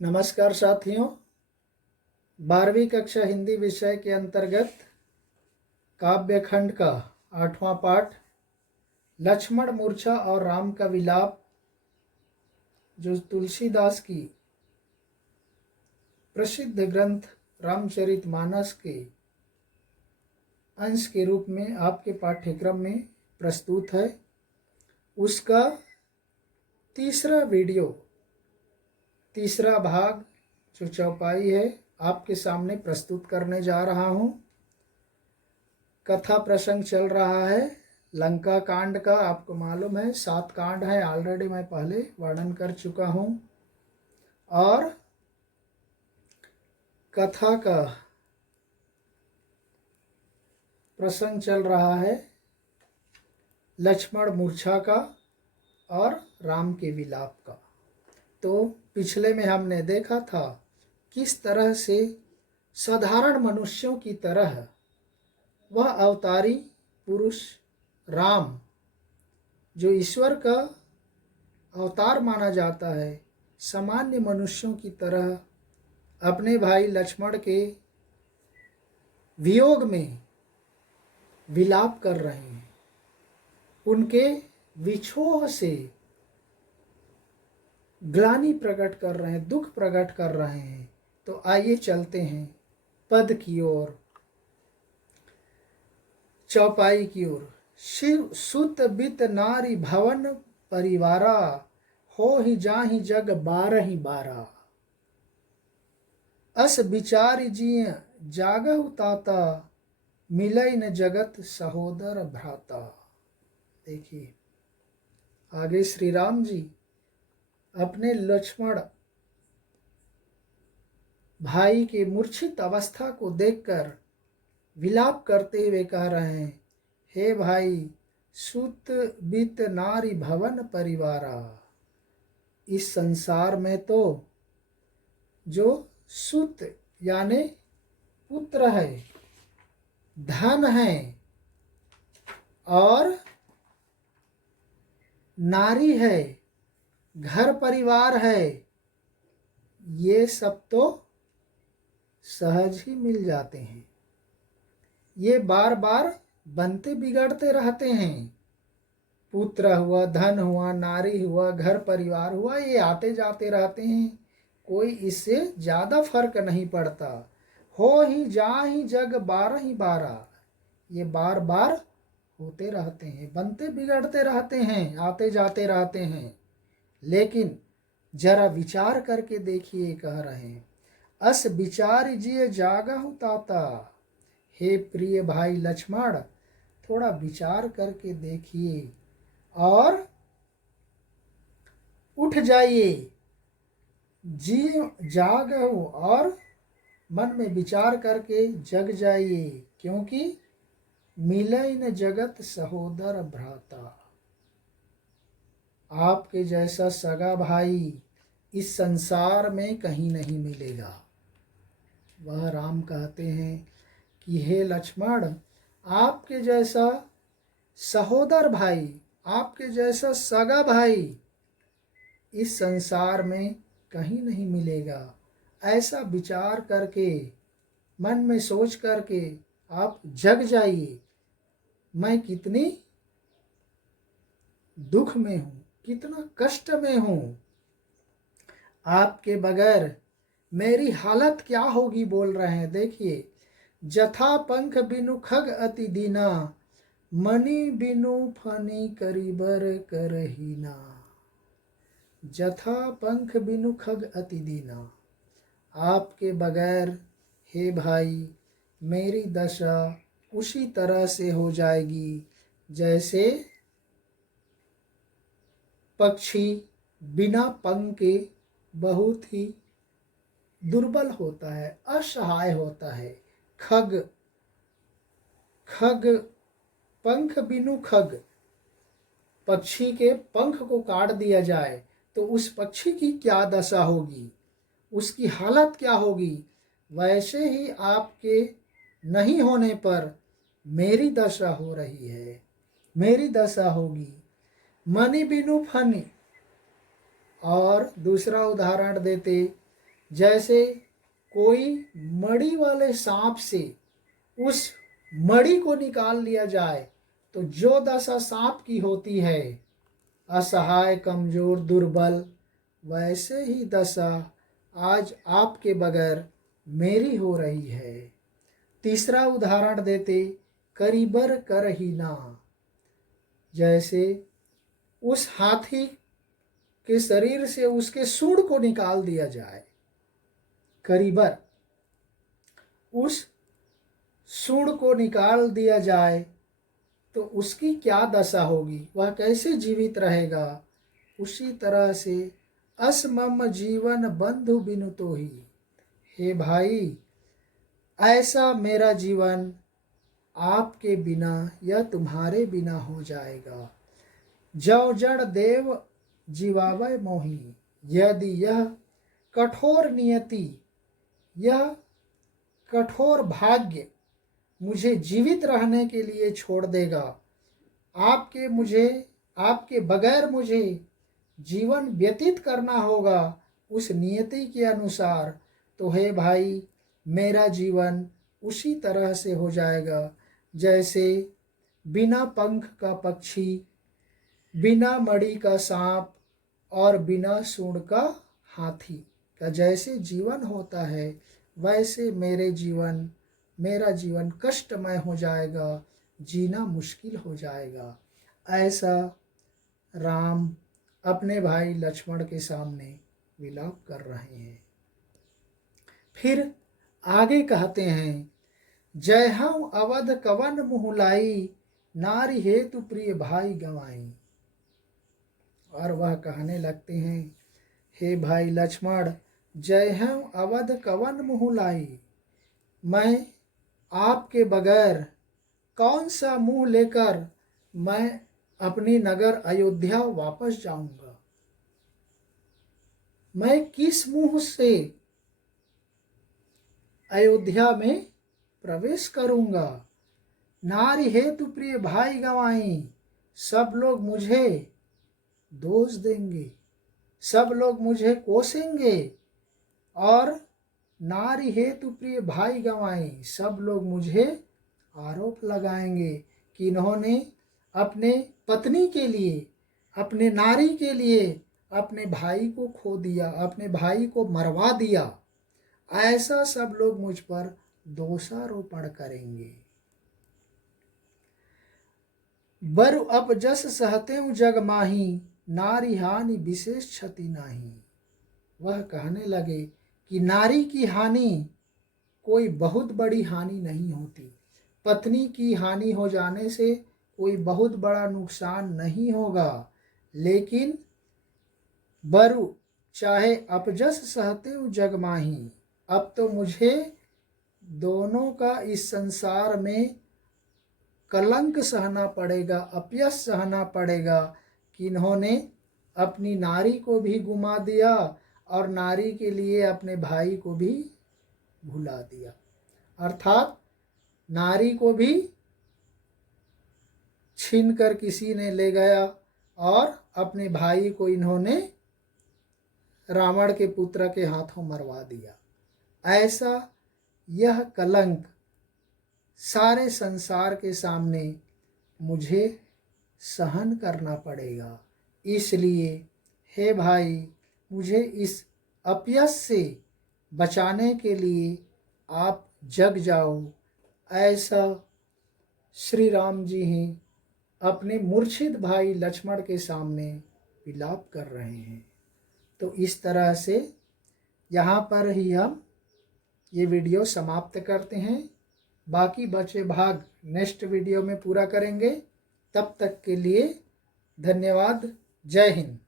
नमस्कार साथियों, 12वीं कक्षा हिंदी विषय के अंतर्गत काव्य खंड का 8वां पाठ लक्ष्मण मूर्छा और राम का विलाप, जो तुलसीदास की प्रसिद्ध ग्रंथ रामचरितमानस के अंश के रूप में आपके पाठ्यक्रम में प्रस्तुत है। उसका तीसरा भाग जो चौपाई है आपके सामने प्रस्तुत करने जा रहा हूँ। कथा प्रसंग चल रहा है लंका कांड का। आपको मालूम है 7 कांड है, ऑलरेडी मैं पहले वर्णन कर चुका हूँ। और कथा का प्रसंग चल रहा है लक्ष्मण मूर्छा का और राम के विलाप का। तो पिछले में हमने देखा था किस तरह से साधारण मनुष्यों की तरह वह अवतारी पुरुष राम, जो ईश्वर का अवतार माना जाता है, सामान्य मनुष्यों की तरह अपने भाई लक्ष्मण के वियोग में विलाप कर रहे हैं, उनके विछोह से ग्लानि प्रकट कर रहे हैं, दुख प्रकट कर रहे हैं। तो आइए चलते हैं पद की ओर, चौपाई की ओर। शिव सुत बित नारी भवन परिवारा, हो ही जाहि जग 12 12। अस विचारि जिय जागहु ताता, मिलई न जगत सहोदर भ्राता। देखिए आगे श्री राम जी अपने लक्ष्मण भाई के मूर्छित अवस्था को देखकर विलाप करते हुए कह रहे हैं, हे भाई, सुत बित नारी भवन परिवारा। इस संसार में तो जो सुत यानी पुत्र है, धन है और नारी है, घर परिवार है, ये सब तो सहज ही मिल जाते हैं। ये बार बार बनते बिगड़ते रहते हैं। पुत्र हुआ, धन हुआ, नारी हुआ, घर परिवार हुआ, ये आते जाते रहते हैं, कोई इससे ज़्यादा फर्क नहीं पड़ता। हो ही जाहि जग 12 12, ये बार बार होते रहते हैं, बनते बिगड़ते रहते हैं, आते जाते रहते हैं। लेकिन जरा विचार करके देखिए, कह रहे हैं, अस विचार जिए जागहु ताता। हे प्रिय भाई लक्ष्मण, थोड़ा विचार करके देखिए और उठ जाइए, जी जागहु, और मन में विचार करके जग जाइए, क्योंकि मिलई न जगत सहोदर भ्राता। आपके जैसा सगा भाई इस संसार में कहीं नहीं मिलेगा। वह राम कहते हैं कि हे लक्ष्मण, आपके जैसा सहोदर भाई, आपके जैसा सगा भाई इस संसार में कहीं नहीं मिलेगा। ऐसा विचार करके, मन में सोच करके आप जग जाइए, मैं कितनी दुख में हूँ, कितना कष्ट में हूँ, आपके बगैर मेरी हालत क्या होगी, बोल रहे हैं। देखिए, जथा पंख बिनु खग अति दीना, मणि बिनु फनी करीबर करहीना। जथा पंख बिनु खग अति दीना, आपके बगैर हे भाई मेरी दशा उसी तरह से हो जाएगी जैसे पक्षी बिना पंख के बहुत ही दुर्बल होता है, असहाय होता है। खग पंख बिनु खग, पक्षी के पंख को काट दिया जाए तो उस पक्षी की क्या दशा होगी, उसकी हालत क्या होगी, वैसे ही आपके नहीं होने पर मेरी दशा हो रही है, मेरी दशा होगी। मणि बिनु फनी, और दूसरा उदाहरण देते जैसे कोई मड़ी वाले सांप से उस मड़ी को निकाल लिया जाए तो जो दशा सांप की होती है, असहाय, कमजोर, दुर्बल, वैसे ही दशा आज आपके बगैर मेरी हो रही है। तीसरा उदाहरण देते, करीबर करहीना। जैसे उस हाथी के शरीर से उसके सूंड को निकाल दिया जाए, करीबर, उस सूंड को निकाल दिया जाए तो उसकी क्या दशा होगी, वह कैसे जीवित रहेगा। उसी तरह से असमम जीवन बंधु बिनु तो ही, हे भाई, ऐसा मेरा जीवन आपके बिना या तुम्हारे बिना हो जाएगा। जव जड़ देव जीवावय मोही, यदि यह कठोर नियति, यह कठोर भाग्य मुझे जीवित रहने के लिए छोड़ देगा, आपके बगैर मुझे जीवन व्यतीत करना होगा उस नियति के अनुसार, तो हे भाई, मेरा जीवन उसी तरह से हो जाएगा जैसे बिना पंख का पक्षी, बिना मड़ी का सांप और बिना सूंड का हाथी का जैसे जीवन होता है, वैसे मेरा जीवन कष्टमय हो जाएगा, जीना मुश्किल हो जाएगा। ऐसा राम अपने भाई लक्ष्मण के सामने विलाप कर रहे हैं। फिर आगे कहते हैं, जय हम अवध कवन मुँह लाई, नारी हेतु प्रिय भाई गंवाई। और वह कहने लगते हैं, हे भाई लक्ष्मण, जय हम अवध कवन मुँह लाई, मैं आपके बगैर कौन सा मुंह लेकर मैं अपनी नगर अयोध्या वापस जाऊंगा। मैं किस मुंह से अयोध्या में प्रवेश करूंगा। नारी हेतु प्रिय भाई गंवाई, सब लोग मुझे दोष देंगे, सब लोग मुझे कोसेंगे, और नारी हेतु प्रिय भाई गंवाई, सब लोग मुझे आरोप लगाएंगे कि इन्होंने अपने पत्नी के लिए, अपने नारी के लिए अपने भाई को खो दिया, अपने भाई को मरवा दिया। ऐसा सब लोग मुझ पर दोषारोपण करेंगे। बरु अपजस सहते जग माही, नारी हानि विशेष क्षति नाही। वह कहने लगे कि नारी की हानि कोई बहुत बड़ी हानि नहीं होती, पत्नी की हानि हो जाने से कोई बहुत बड़ा नुकसान नहीं होगा, लेकिन बरु चाहे अपजस सहते जग माही, अब तो मुझे दोनों का इस संसार में कलंक सहना पड़ेगा, अपयश सहना पड़ेगा कि इन्होंने अपनी नारी को भी गुमा दिया और नारी के लिए अपने भाई को भी भुला दिया, अर्थात नारी को भी छीन कर किसी ने ले गया और अपने भाई को इन्होंने रावण के पुत्र के हाथों मरवा दिया। ऐसा यह कलंक सारे संसार के सामने मुझे सहन करना पड़ेगा। इसलिए हे भाई, मुझे इस अपयश से बचाने के लिए आप जग जाओ। ऐसा श्री राम जी ही अपने मूर्छित भाई लक्ष्मण के सामने विलाप कर रहे हैं। तो इस तरह से यहाँ पर ही हम ये वीडियो समाप्त करते हैं। बाकी बचे भाग नेक्स्ट वीडियो में पूरा करेंगे। तब तक के लिए धन्यवाद। जय हिंद।